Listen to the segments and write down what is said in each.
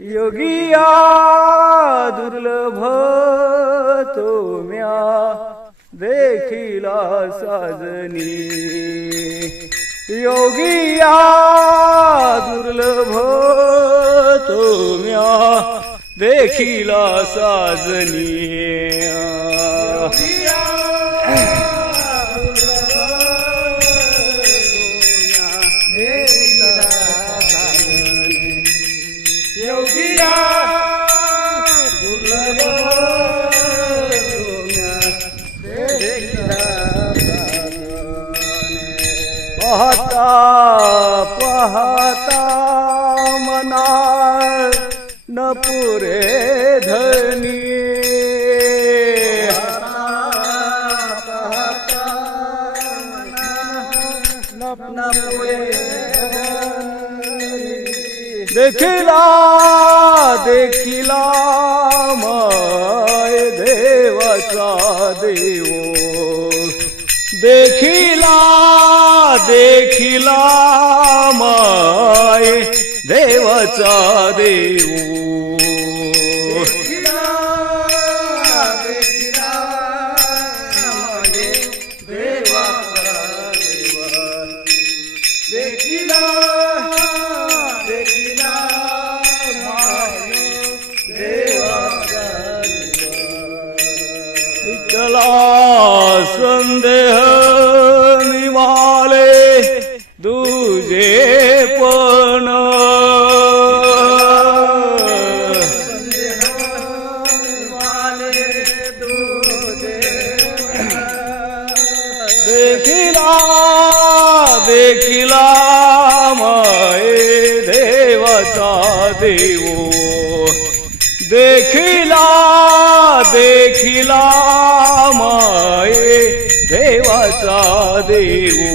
योगिया दुर्लभ तो म्या देखिला साजनी योगिया दुर्लभ तो म्या देखिला साजनी योगिया दुर्लभ पाहता पाहता मना न पुरे धनी देखिला देखिला माय देवाचा देव देखिला देखिला माय देवाचा देव संदेह निवाले तुझे पण देखिला देखिला माय देवाचा देव देखिला देखिला माय देवाचा देव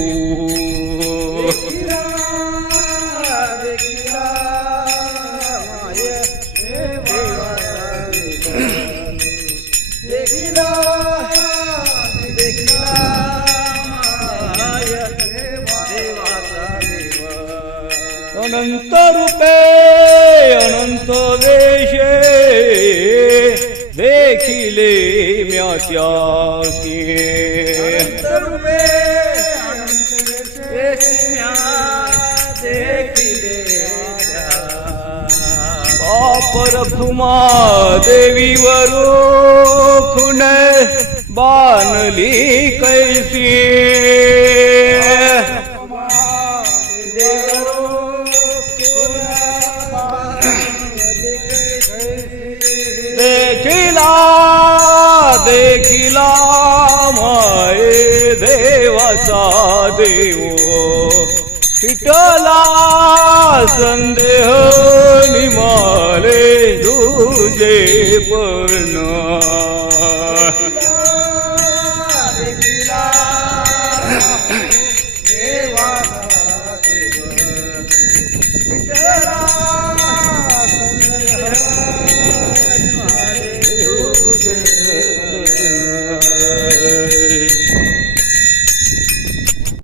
अनंत रूपे अनंत वेशे देखिले म्यात्यासी अनंत रूपे अनंत वेशे देखिले बापर खुमा देवीवरो खुन बानली कैसी देखिला देखिला माय देवाचा देव विठ्ठला संदेह निमाले तुझे पण